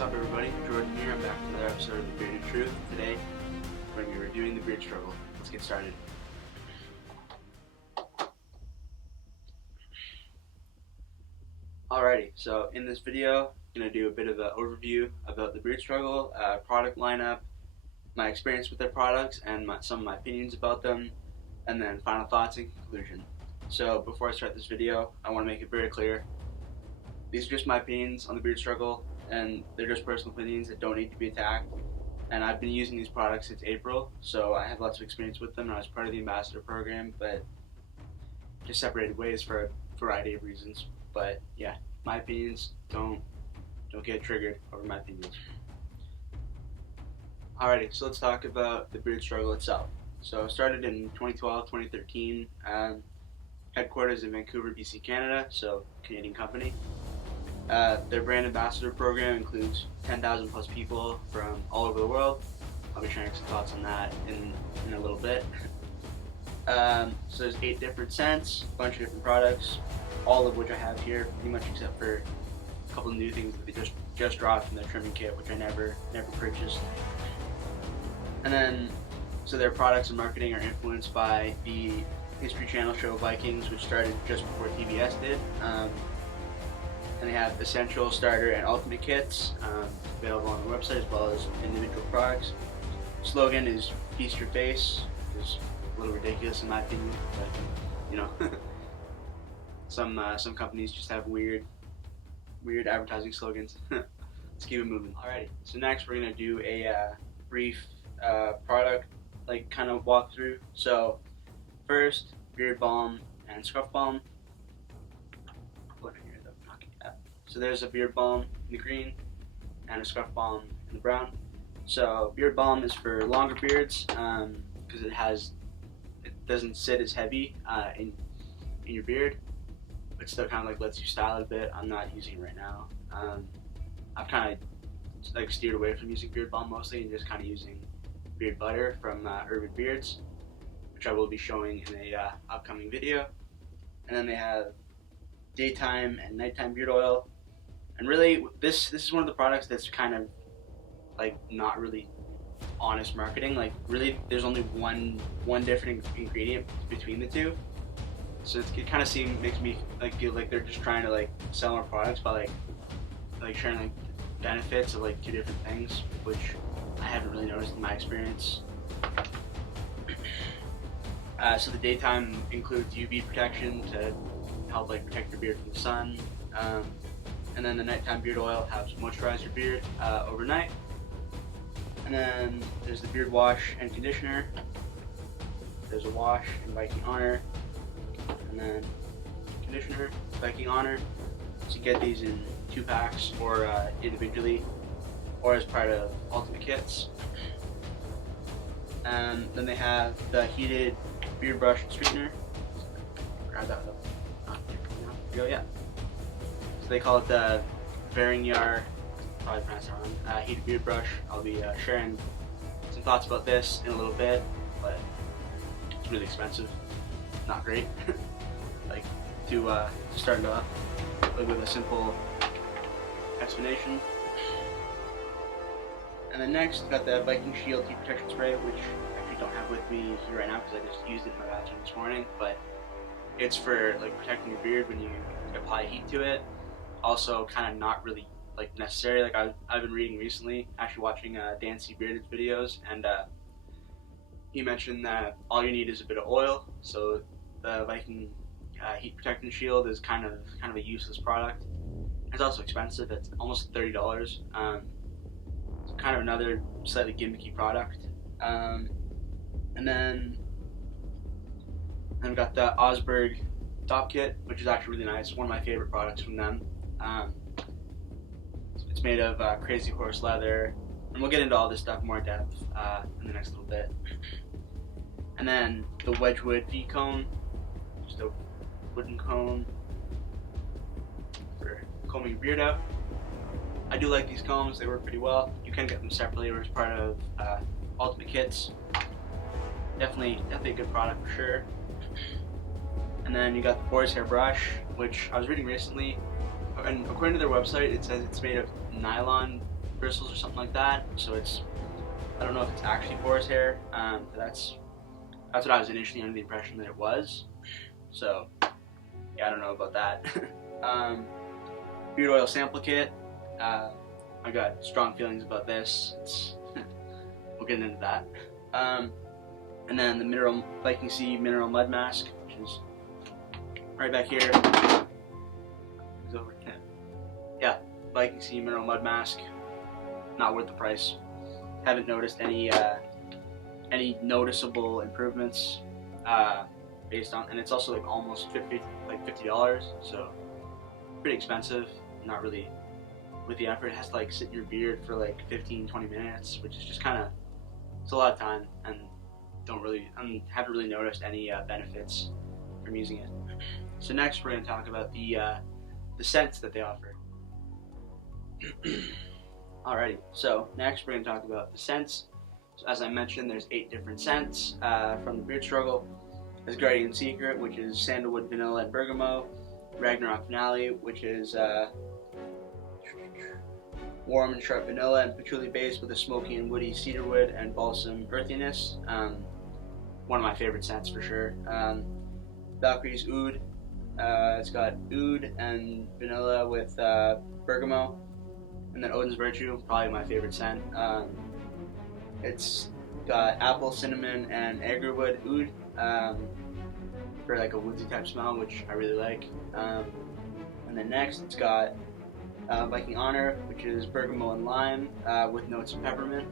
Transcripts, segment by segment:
What's up, everybody? Jordan here. I'm back with another episode of The Bearded Truth. Today, we're going to be reviewing the beard struggle. Let's get started. Alrighty, so in this video, I'm going to do a bit of an overview about the beard struggle, product lineup, my experience with their products, and some of my opinions about them, and then final thoughts and conclusion. So before I start this video, I want to make it very clear. These are just my opinions on the beard struggle, and they're just personal opinions that don't need to be attacked. And I've been using these products since April, so I have lots of experience with them, and I was part of the ambassador program, but just separated ways for a variety of reasons. But yeah, my opinions don't get triggered over my opinions. Alrighty, so let's talk about the beard struggle itself. So it started in 2012, 2013, headquarters in Vancouver, BC, Canada, so Canadian company. Their brand ambassador program includes 10,000 plus people from all over the world. I'll be sharing some thoughts on that in a little bit. So there's 8 different scents, a bunch of different products, all of which I have here, pretty much except for a couple of new things that they just dropped from their trimming kit, which I never purchased. And then, so their products and marketing are influenced by the History Channel show Vikings, which started just before TBS did. And they have essential, starter, and ultimate kits available on the website, as well as individual products. Slogan is "Feast Your Face," which is a little ridiculous in my opinion, but you know, some companies just have weird advertising slogans. Let's keep it moving. Alrighty, so next we're gonna do a brief product kind of walkthrough. So first, Beard Balm and Scruff Balm. So there's a Beard Balm in the green and a Scruff Balm in the brown. So Beard Balm is for longer beards because it doesn't sit as heavy in your beard, but still kind of lets you style it a bit. I'm not using it right now. I've kind of steered away from using Beard Balm mostly and just kind of using beard butter from Urban Beards, which I will be showing in a upcoming video. And then they have daytime and nighttime beard oil. And really, this is one of the products that's kind of not really honest marketing. Really, there's only one different ingredient between the two. So it kind of makes me feel like they're just trying to sell more products by sharing benefits of 2 different things, which I haven't really noticed in my experience. So the daytime includes UV protection to help protect your beard from the sun. And then the nighttime beard oil helps moisturize your beard overnight. And then there's the beard wash and conditioner. There's a wash in Viking Honor, and then conditioner, Viking Honor. So you get these in 2 packs or individually, or as part of ultimate kits. And then they have the heated beard brush and sweetener. Grab that up. There we go, yeah. They call it the Varingyar, probably pronounced that wrong, heated beard brush. I'll be sharing some thoughts about this in a little bit, but it's really expensive, not great. To start it off with a simple explanation. And then next, got the Viking Shield Heat Protection Spray, which I actually don't have with me here right now because I just used it in my bathroom this morning, but it's for protecting your beard when you apply heat to it. Also kind of not really necessary. I've been reading recently, actually watching Dan C. Bearded's videos, and he mentioned that all you need is a bit of oil. So the Viking Heat Protecting Shield is kind of a useless product. It's also expensive. It's almost $30. It's kind of another slightly gimmicky product. And then I've got the Osberg Dopp kit, which is actually really nice. One of my favorite products from them. It's made of crazy horse leather, and we'll get into all this stuff more in depth in the next little bit. And then the Wedgwood V-Cone, just a wooden cone for combing your beard out. I do like these combs, they work pretty well. You can get them separately or as part of ultimate kits. Definitely a good product for sure. And then you got the boar's hair brush, which I was reading recently, and according to their website, it says it's made of nylon bristles or something like that. So I don't know if it's actually boar's hair. That's what I was initially under the impression that it was. So yeah, I don't know about that. Beard oil sample kit. I got strong feelings about this. We'll get into that. And then the Viking Sea mineral mud mask, which is right back here. Yeah, Viking Sea mineral mud mask. Not worth the price. Haven't noticed any noticeable improvements based on, and it's also like almost $50, so pretty expensive. Not really with the effort. It has to like sit in your beard for like 15-20 minutes, which is just kind of, it's a lot of time, and haven't really noticed any benefits from using it. So next we're going to talk about the scents that they offer. Alrighty, so next we're going to talk about the scents. So as I mentioned, there's 8 different scents from the Beard Struggle. There's Guardian Secret, which is sandalwood, vanilla, and bergamot. Ragnarok Finale, which is warm and sharp vanilla and patchouli base with a smoky and woody cedarwood and balsam earthiness. One of my favorite scents for sure. Valkyrie's Oud. It's got oud and vanilla with bergamot. And then Odin's Virtue, probably my favorite scent. It's got apple, cinnamon, and agarwood oud for like a woodsy type smell, which I really like. And then next, it's got Viking Honor, which is bergamot and lime with notes of peppermint.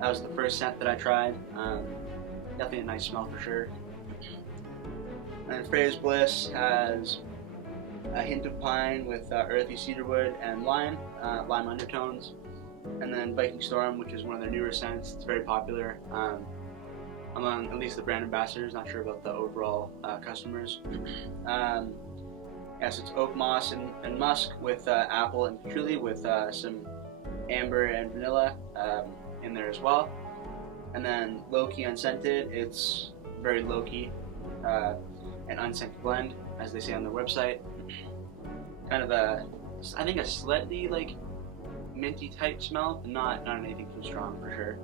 That was the first scent that I tried. Definitely a nice smell for sure. And Freya's Bliss has a hint of pine with earthy cedarwood and lime undertones. And then Viking Storm, which is one of their newer scents. It's very popular among at least the brand ambassadors. Not sure about the overall customers. Yes, it's oak moss and musk with apple and patchouli with some amber and vanilla in there as well. And then low-key unscented, it's very low-key, an unscented blend, as they say on their website. Kind of I think a slightly like minty type smell, but not anything too strong for sure.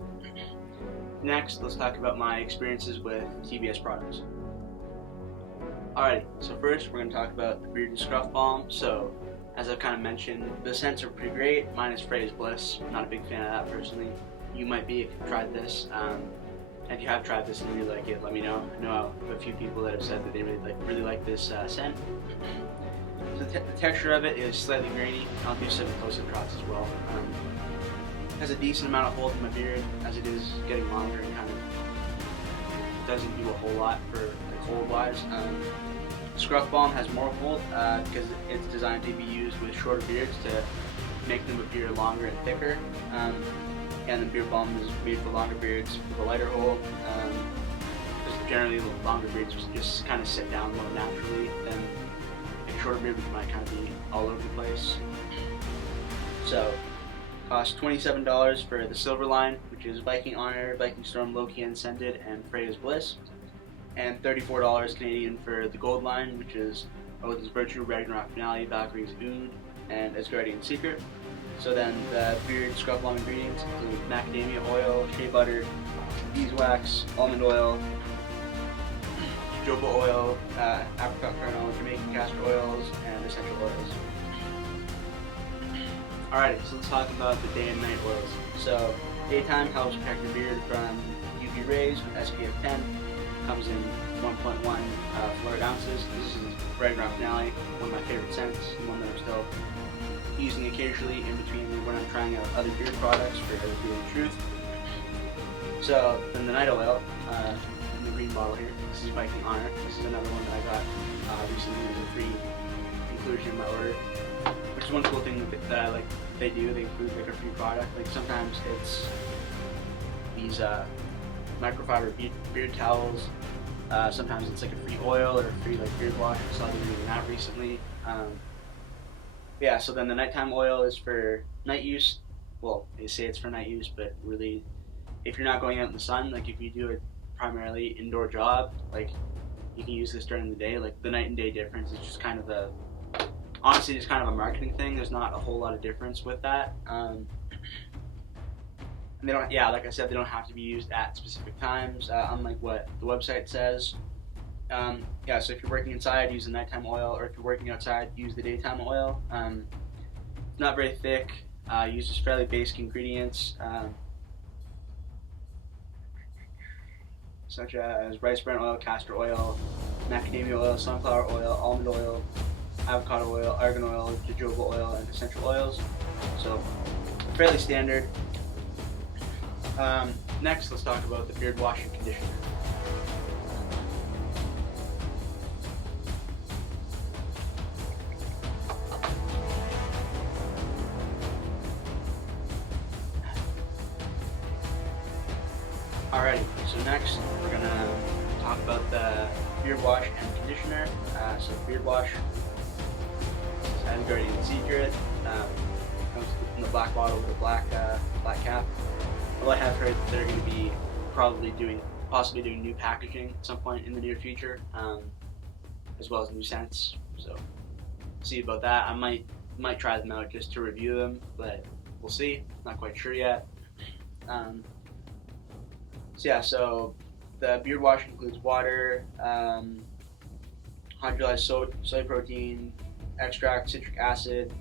Next, let's talk about my experiences with TBS products. Alrighty, so first we're going to talk about the Bearded Scruff Balm. So, as I've kind of mentioned, the scents are pretty great, minus Freya's Bliss. I'm not a big fan of that personally. You might be if you've tried this. If you have tried this and really like it, let me know. I know a few people that have said that they really like this scent. So the texture of it is slightly grainy. I'll do some close-up shots as well. It has a decent amount of hold in my beard as it is getting longer and kind of doesn't do a whole lot for like hold-wise. Scruff Balm has more hold because it's designed to be used with shorter beards to make them appear longer and thicker. And the Beard Balm is made for longer beards with a lighter hold. Because generally the longer beards just kind of sit down more naturally than a shorter beard, which might kind of be all over the place. So, costs $27 for the silver line, which is Viking Honor, Viking Storm, Low-Key Unscented, and Freya's Bliss. And $34 Canadian for the gold line, which is Odin's Virtue, Ragnarok Finale, Valkyrie's Oud, and Asgardian Secret. So then the Beard Scruff Balm ingredients include macadamia oil, shea butter, beeswax, almond oil, jojoba oil, apricot kernel, Jamaican castor oils, and essential oils. Alrighty, so let's talk about the day and night oils. So daytime helps protect your beard from UV rays with SPF 10. Comes in 1.1 fluoride ounces. This is Ragnarok Finale, one of my favorite scents, and one that I'm still using occasionally in between when I'm trying out other beard products for Feeling Truth. So then the night oil in the green bottle here. This is Viking Honor. This is another one that I got recently as a free inclusion in my order. Which is one cool thing that I like. They do. They include like a free product. Like sometimes it's these microfiber beard towels. Sometimes it's like a free oil or a free like beard wash. I saw them doing that recently. Yeah, so then the nighttime oil is for night use. Well, they say it's for night use, but really, if you're not going out in the sun, like if you do a primarily indoor job, like you can use this during the day. Like the night and day difference is just honestly just kind of a marketing thing. There's not a whole lot of difference with that. And they don't, yeah, like I said, they don't have to be used at specific times, unlike what the website says. Yeah, so if you're working inside, use the nighttime oil, or if you're working outside, use the daytime oil. It's not very thick, uses fairly basic ingredients, such as rice bran oil, castor oil, macadamia oil, sunflower oil, almond oil, avocado oil, argan oil, jojoba oil, and essential oils. So fairly standard. Next, let's talk about the beard wash and conditioner. Alrighty, so next we're gonna talk about the beard wash and conditioner. So beard wash, as already in secret, comes in the black bottle with a black cap. Well, I have heard that they're going to be possibly doing new packaging at some point in the near future, as well as new scents. So see about that. I might try them out just to review them, but we'll see. Not quite sure yet. So yeah, so the beard wash includes water, hydrolyzed soy protein, extract, citric acid,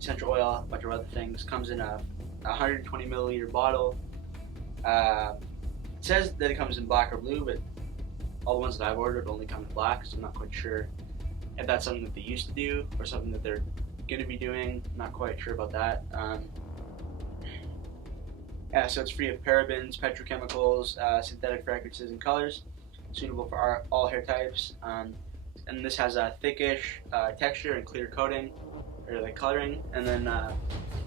essential oil, a bunch of other things. Comes in a 120 milliliter bottle. It says that it comes in black or blue, but all the ones that I've ordered only come in black, so I'm not quite sure if that's something that they used to do or something that they're going to be doing. I'm not quite sure about that. Yeah, so it's free of parabens, petrochemicals, synthetic fragrances, and colors, suitable for all hair types. And this has a thickish texture and clear coating, or like coloring, and then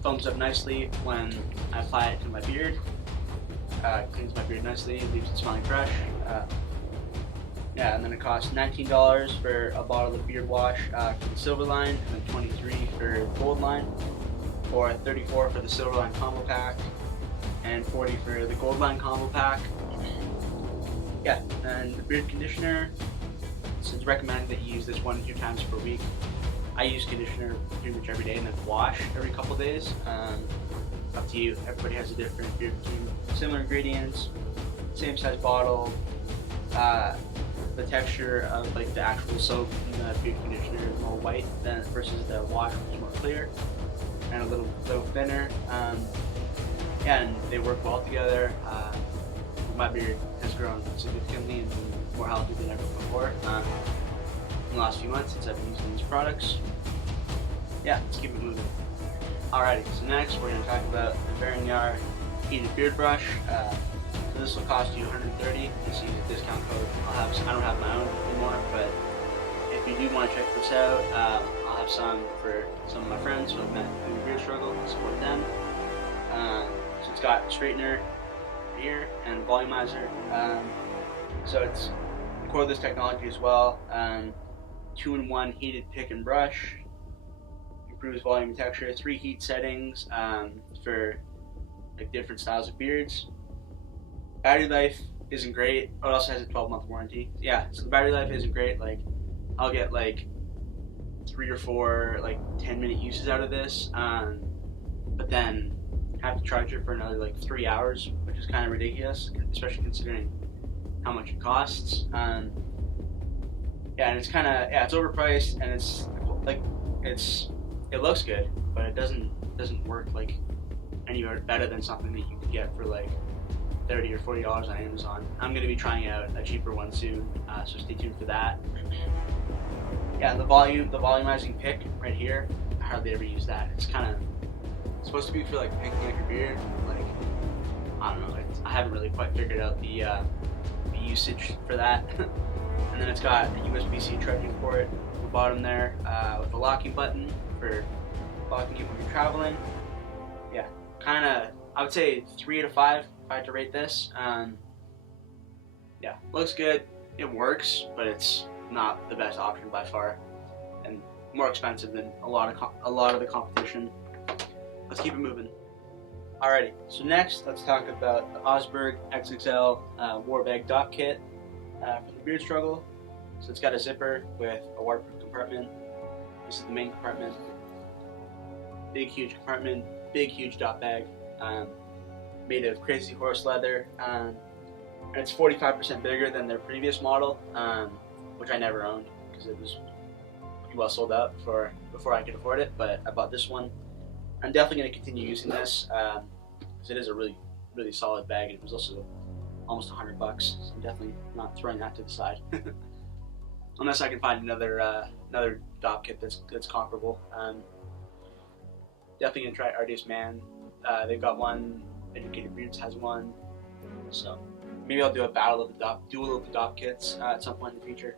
foams up nicely when I apply it to my beard. Cleans my beard nicely, leaves it smelling fresh. Yeah, and then it costs $19 for a bottle of beard wash for the silver line, and then $23 for the gold line, or $34 for the silver line combo pack, and $40 for the gold line combo pack. Yeah, and the beard conditioner, so it's recommended that you use this 1 to 2 times per week. I use conditioner pretty much every day and then wash every couple days. Up to you. Everybody has a different beard routine. Similar ingredients, same size bottle. The texture of like the actual soap in the beard conditioner is more white than versus the wash, which is more clear and a little thinner. Yeah, and they work well together. My beard has grown significantly and been more healthy than ever before in the last few months since I've been using these products. Yeah, let's keep it moving. Alrighty, so next we're going to talk about the Vernier heated beard brush. So this will cost you $130. Just use a discount code. I don't have my own anymore, but if you do want to check this out, I'll have some for some of my friends who I've met through the beard struggle to support them. So it's got a straightener here and a volumizer. So it's cordless technology as well. 2-in-1 heated pick and brush. Improves volume and texture. 3 heat settings for like different styles of beards. Battery life isn't great. Oh, it also has a 12-month warranty. Yeah, so the battery life isn't great. Like I'll get like 3 or 4 like 10-minute uses out of this, but then have to charge it for another like 3 hours, which is kind of ridiculous, especially considering how much it costs. Yeah, and it's kind of it's overpriced, and it's like it looks good, but it doesn't work like anywhere better than something that you could get for like $30 or $40 on Amazon. I'm gonna be trying out a cheaper one soon, so stay tuned for that. Yeah, the volumizing pick right here, I hardly ever use that. It's supposed to be for like picking at your beard. Like I don't know, I haven't really quite figured out the usage for that. And then it's got a USB-C charging port at the bottom there with a locking button for locking it when you're traveling. Yeah, I would say 3 out of 5 if I had to rate this. Yeah, looks good. It works, but it's not the best option by far, and more expensive than a lot of the competition. Let's keep it moving. Alrighty, so next let's talk about the Osberg XXL War Bag Dopp Kit for the beard struggle. So it's got a zipper with a waterproof compartment. This is the main compartment. Big huge compartment, big huge Dopp bag. made of crazy horse leather. And it's 45% bigger than their previous model, which I never owned because it was pretty well sold out before I could afford it. But I bought this one. I'm definitely going to continue using this because it is a really, really solid bag, and it was also almost $100. So I'm definitely not throwing that to the side, unless I can find another Dopp kit that's comparable. Definitely gonna try Artist Man. They've got one. Educated Beards has one. So maybe I'll do a battle of the Dopp, duel of the Dopp kits at some point in the future.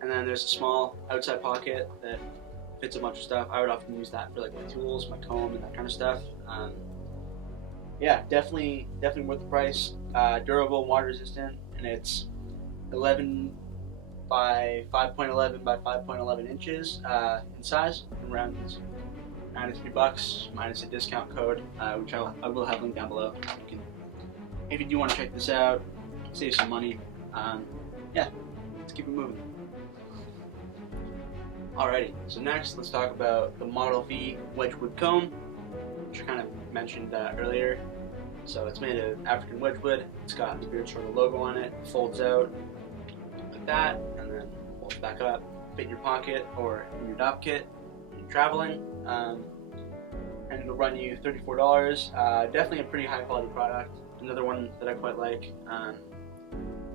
And then there's a small outside pocket that fits a bunch of stuff. I would often use that for like my tools, my comb, and that kind of stuff. Yeah, definitely worth the price. Durable, water resistant, and it's 11 by 5.11 by 5.11 inches in size. Around $93 minus a discount code, which I will have linked down below. If you do want to check this out, save some money. Yeah, let's keep it moving. Alrighty, so next let's talk about the Model V Wedgwood comb, which I kind of mentioned earlier. So it's made of African Wedgwood. It's got the Beard Struggle logo on it. It folds out like that, and then folds back up, fit in your pocket or in your Dopp kit when you're traveling. And it'll run you $34. Definitely a pretty high quality product. Another one that I quite like.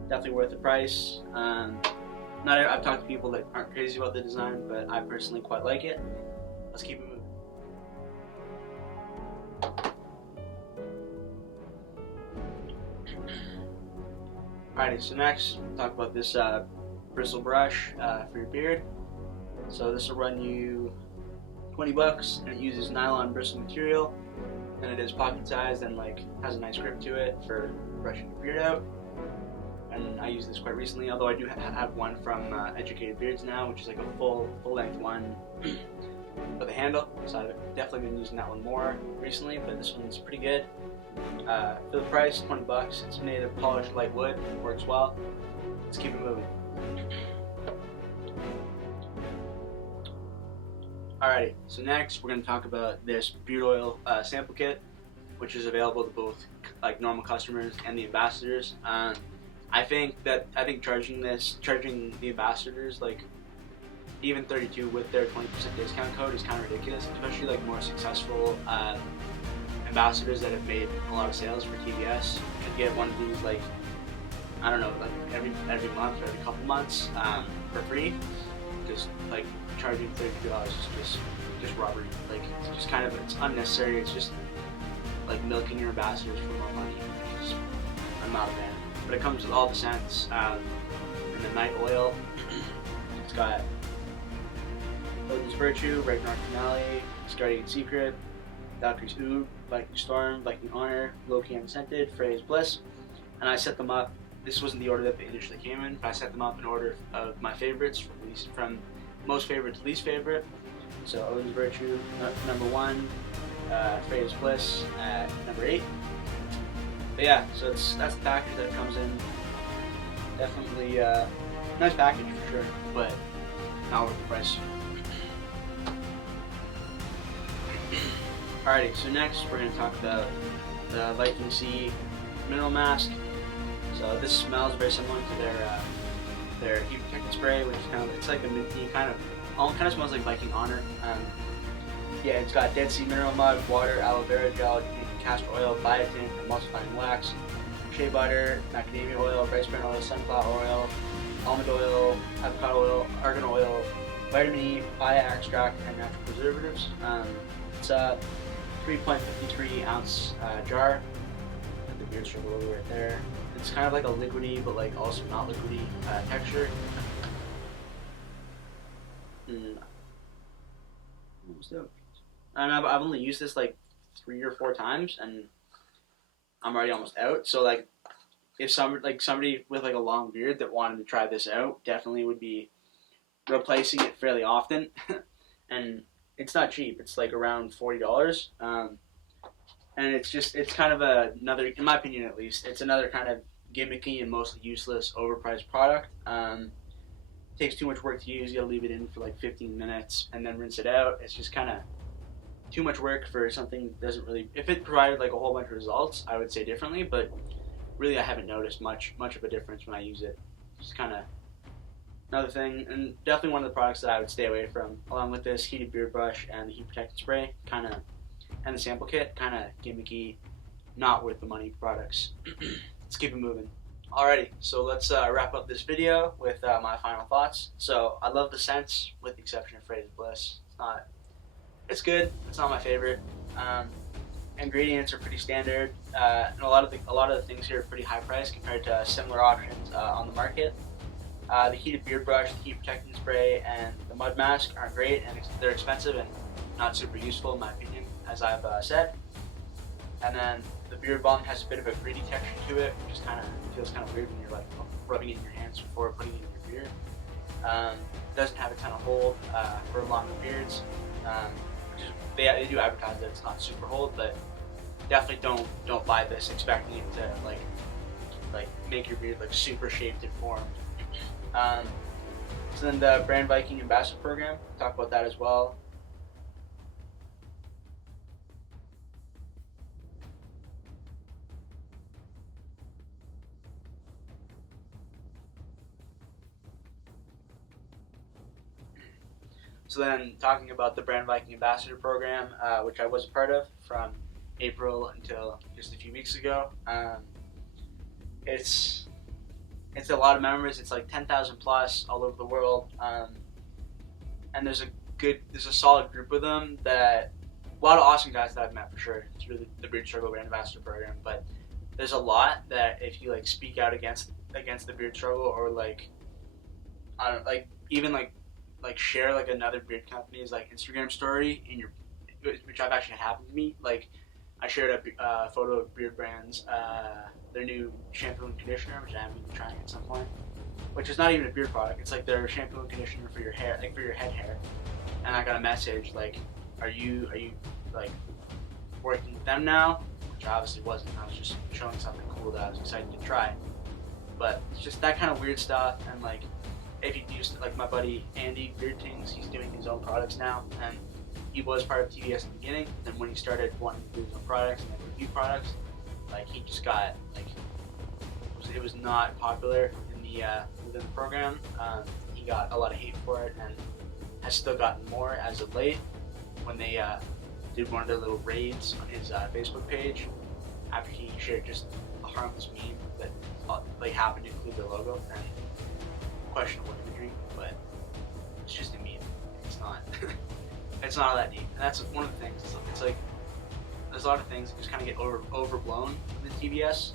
Definitely worth the price. I've talked to people that aren't crazy about the design, but I personally quite like it. Let's keep it moving. Alrighty, so next we'll talk about this bristle brush for your beard. So this will run you $20, and it uses nylon bristle material, and it is pocket sized and like has a nice grip to it for brushing your beard out. And I used this quite recently, although I do have one from Educated Beards now, which is like a full length one with a handle. So I've definitely been using that one more recently, but this one's pretty good. For the price, $20. It's made of polished light wood. It works well. Let's keep it moving. Alrighty, so next we're going to talk about this beard oil sample kit, which is available to both like normal customers and the ambassadors. I think charging the ambassadors like even $32 with their 20% discount code is kind of ridiculous, especially like more successful ambassadors that have made a lot of sales for TBS could get one of these like, I don't know, like every month or every couple months for free. Just like charging $32 is just robbery. Like it's just kind of, it's unnecessary. It's just like milking your ambassadors for more money. I'm not a fan. But it comes with all the scents and the night oil. It's got Odin's Virtue, Ragnar Finale, Guardian Secret, Valkyrie's Oud, Viking Storm, Viking Honor, Loki Unscented, Frey's Bliss. And I set them up. This wasn't the order that they initially came in, but I set them up in order of my favorites, from most favorite to least favorite. So Odin's Virtue, number 1, Frey's Bliss at number 8. But yeah, so that's the package that it comes in. Definitely nice package for sure, but not worth the price. Alrighty, so next we're going to talk about the Viking Sea Mineral Mask. So this smells very similar to their heat protectant spray, which is it's like a minty kind of smells like Viking Honor. Yeah, it's got Dead Sea mineral mud, water, aloe vera gel, castor oil, biotin, emulsifying wax, shea butter, macadamia oil, rice bran oil, sunflower oil, almond oil, avocado oil, argan oil, vitamin E, papaya extract, and natural preservatives. It's a 3.53 ounce jar. Got the Beard Struggle logo right there. It's kind of like a liquidy, but like also not liquidy texture. And I've only used this like 3 or 4 times, and I'm already almost out. So like, if somebody with like a long beard that wanted to try this out, definitely would be replacing it fairly often. And it's not cheap. It's like around $40. And it's kind of another, in my opinion at least, it's another kind of gimmicky and mostly useless, overpriced product. Takes too much work to use. You gotta leave it in for like 15 minutes and then rinse it out. It's just kind of too much work for something that doesn't really. If it provided like a whole bunch of results, I would say differently. But really, I haven't noticed much of a difference when I use it. Just kind of another thing, and definitely one of the products that I would stay away from, along with this heated beard brush and the heat protectant spray, kind of, and the sample kit, kind of gimmicky, not worth the money products. Let's keep it moving. Alrighty, so let's wrap up this video with my final thoughts. So I love the scents, with the exception of Freighted Bliss. It's good. It's not my favorite. Ingredients are pretty standard, and a lot of the things here are pretty high priced compared to similar options on the market. The heated beard brush, the heat protectant spray, and the mud mask aren't great, and they're expensive and not super useful in my opinion, as I've said. And then the beard balm has a bit of a gritty texture to it, which is feels kind of weird when you're like rubbing it in your hands before putting it in your beard. It doesn't have a ton of hold for longer beards. They do advertise that it's not super hold, but definitely don't buy this expecting it to like make your beard like super shaped and formed. So then the Brand Viking Ambassador Program, talk about that as well. So then talking about the Brand Viking Ambassador Program, which I was a part of from April until just a few weeks ago. It's a lot of members. It's like 10,000 plus all over the world, and there's a solid group of them, that a lot of awesome guys that I've met for sure through the Beard Struggle Brand Ambassador Program. But there's a lot that if you like speak out against the beard struggle, or like I don't like even like share like another beard company's like Instagram story in your, which I've actually happened to me. Like I shared a photo of Beard Brand's their new shampoo and conditioner, which I'm going to be trying at some point, which is not even a beard product. It's like their shampoo and conditioner for your hair, like for your head hair. And I got a message like, are you like working with them now? Which I obviously wasn't. I was just showing something cool that I was excited to try. But it's just that kind of weird stuff. And like, if you use like my buddy Andy Beard Tings, he's doing his own products now, and he was part of TBS in the beginning. Then when he started wanting to do his own products and like review products, like he just got like it was not popular in the within the program. He got a lot of hate for it, and has still gotten more as of late. When they did one of their little raids on his Facebook page, after he shared just a harmless meme that like happened to include their logo and questionable imagery, but it's just a meme. It's not. It's not all that deep, and that's one of the things. It's like there's a lot of things that just kind of get overblown with TBS,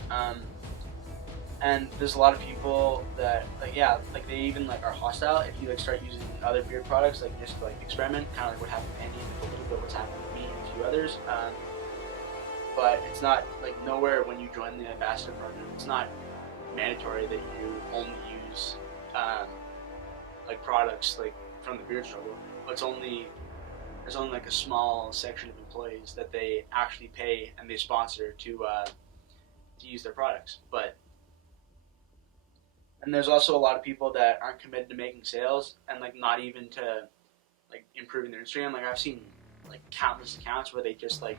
and there's a lot of people that like they even like are hostile if you like start using other beard products, like just to, like experiment, kind of like what happened to Andy and a little bit what's happened to me and a few others. But it's not like nowhere when you join the ambassador program. It's not mandatory that you only use like products like from the beard struggle. There's only like a small section of employees that they actually pay and they sponsor to use their products. And there's also a lot of people that aren't committed to making sales and like not even to like improving their Instagram. Like I've seen like countless accounts where they just like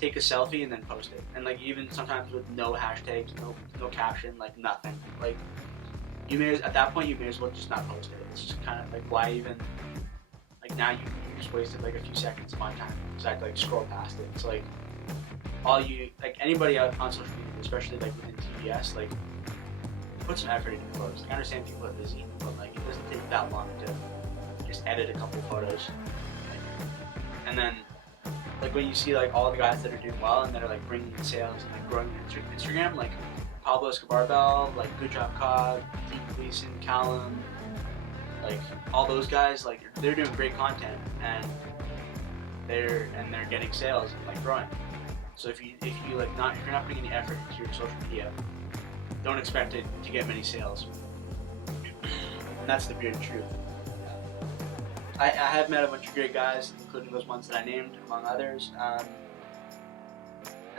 take a selfie and then post it, and like even sometimes with no hashtags, no caption, like nothing. Like at that point you may as well just not post it. It's just kind of like, why even, like now you just wasted like a few seconds of my time because I had to like scroll past it. It's like anybody out on social media, especially like within TBS, like put some effort into photos. Like, I understand people are busy, but like it doesn't take that long to just edit a couple photos. And then like when you see like all the guys that are doing well and that are like bringing in sales and like growing their Instagram, like Pablo Escobar Bell, like Good Job Cog, Dean Gleason, Callum, like all those guys, like they're doing great content and they're getting sales and like growing. So if you're not putting any effort into your social media, don't expect it to get many sales. And that's the bearded truth. I have met a bunch of great guys, including those ones that I named, among others,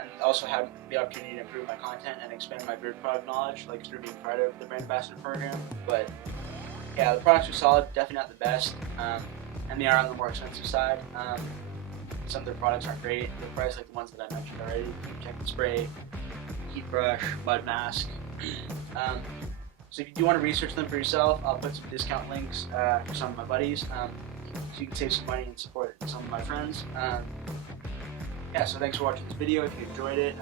and also had the opportunity to improve my content and expand my beard product knowledge, like through being part of the Brand Ambassador Program. But yeah, the products are solid, definitely not the best, and they are on the more expensive side. some of their products aren't great. They're priced like the ones that I mentioned already. Protectant spray, heat brush, mud mask. So if you do want to research them for yourself, I'll put some discount links for some of my buddies, so you can save some money and support some of my friends. Yeah, so thanks for watching this video. If you enjoyed it,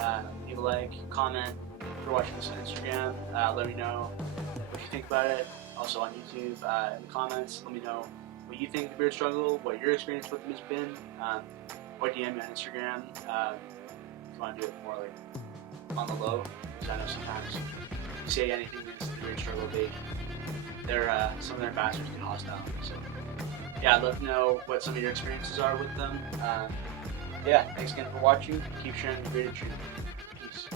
leave a like, comment. If you're watching this on Instagram, let me know what you think about it. Also on YouTube, in the comments, let me know what you think of the beard struggle, what your experience with them has been, or DM me on Instagram if you want to do it more like on the low, because I know sometimes you say anything against the beard struggle, some of their ambassadors get hostile. So yeah, I'd love to know what some of your experiences are with them. Yeah, thanks again for watching. Keep sharing the bearded truth. Peace.